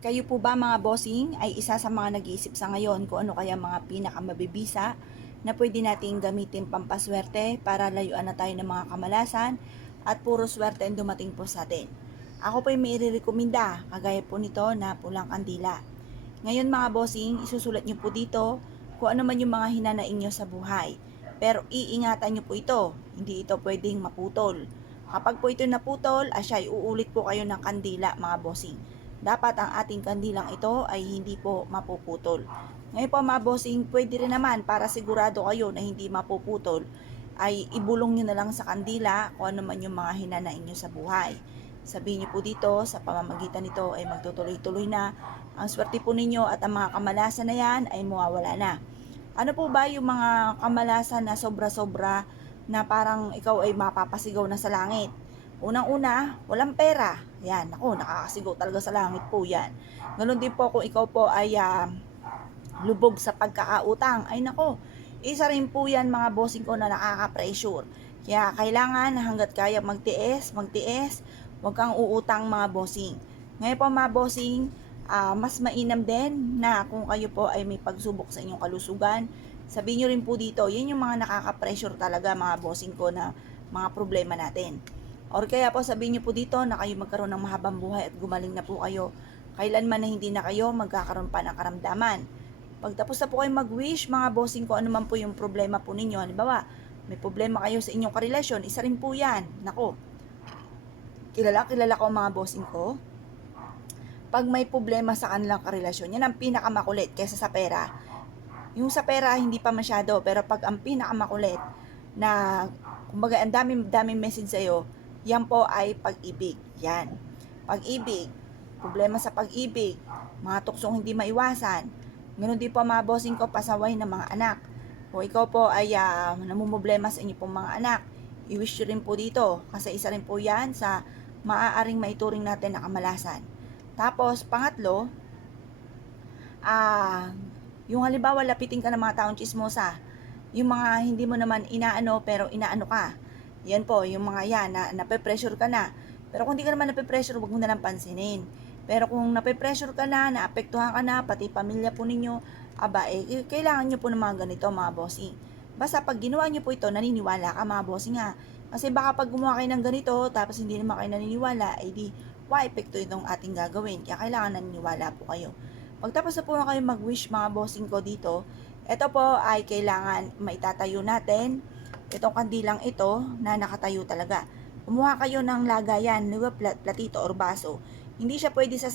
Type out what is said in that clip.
Kayo po ba mga bossing ay isa sa mga nag-iisip sa ngayon kung ano kaya mga pinakamabibisa na pwede nating gamitin pampaswerte para layuan na tayo ng mga kamalasan at puro swerte ang dumating po sa atin? Ako po ay may irerekomenda kagaya po nito na pulang kandila. Ngayon mga bossing, isusulat niyo po dito kung ano man yung mga hinanaing niyo sa buhay. Pero iingatan niyo po ito, hindi ito pwedeng maputol. Kapag po ito naputol, asya uulit po kayo ng kandila mga bossing. Dapat ang ating kandilang ito ay hindi po mapuputol. Ngayon po mga bossing, pwede rin naman para sigurado kayo na hindi mapuputol, ay ibulong nyo na lang sa kandila kung ano man yung mga hinanain nyo sa buhay. Sabihin nyo po dito, sa pamamagitan nito ay magtutuloy-tuloy na ang swerte po ninyo at ang mga kamalasan na yan ay mawawala na. Ano po ba yung mga kamalasan na sobra-sobra na parang ikaw ay mapapasigaw na sa langit? Unang-una, walang pera. Yan, ako, nakakasigaw talaga sa langit po yan. Ganon din po kung ikaw po ay lubog sa pagkakautang. Ay nako, isa rin po yan mga bossing ko na nakaka-pressure. Kaya kailangan hanggat kaya magtiis, huwag kang uutang mga bossing. Ngayon po mga bossing, mas mainam din na kung kayo po ay may pagsubok sa inyong kalusugan, sabihin nyo rin po dito, yan yung mga nakaka-pressure talaga mga bossing ko na mga problema natin. Or kaya po sabihin niyo po dito na kayo magkaroon ng mahabang buhay at gumaling na po kayo. Kailanman na hindi na kayo magkakaroon pa ng karamdaman. Pagtapos na po kayo mag-wish, mga bossing ko, ano man po yung problema po ninyo. Halimbawa, may problema kayo sa inyong karelasyon, isa rin po yan. Nako, kilala ko ang mga bossing ko. Pag may problema sa kanilang karelasyon, yan ang pinakamakulit kaysa sa pera. Yung sa pera, hindi pa masyado. Pero pag ang pinakamakulit na, kumbaga, ang daming message sa'yo, yan po ay pag-ibig. Yan. Pag-ibig. Problema sa pag-ibig. Mga tuksong hindi maiwasan. Ganun din po mga bossing ko, pasaway ng mga anak. Kung ikaw po ay namumblema sa inyo pong mga anak, i-wish rin po dito. Kasi isa rin po yan sa maaaring maituring natin na kamalasan. Tapos, pangatlo, yung halimbawa, lapitin ka ng mga taong chismosa. Yung mga hindi mo naman inaano pero inaano ka. Yan po, yung mga yan, na nape-pressure ka na. Pero kung hindi ka naman nape-pressure, huwag mo na lang pansinin. Pero kung nape-pressure ka na, naapektuhan ka na, pati pamilya po ninyo, kailangan nyo po ng mga ganito, mga bossing. Basta pag ginawa nyo po ito, naniniwala ka, mga bossing ha. Kasi baka pag gumawa kayo ng ganito, tapos hindi naman kayo naniniwala, ay di, epekto itong ating gagawin. Kaya kailangan naniniwala po kayo. Pagtapos na po na kayo mag-wish, mga bossing ko dito, ito po ay kailangan maitatayo natin itong kandilang ito na nakatayo talaga. Kumuha kayo ng lagayan, platito or baso. Hindi siya pwede sa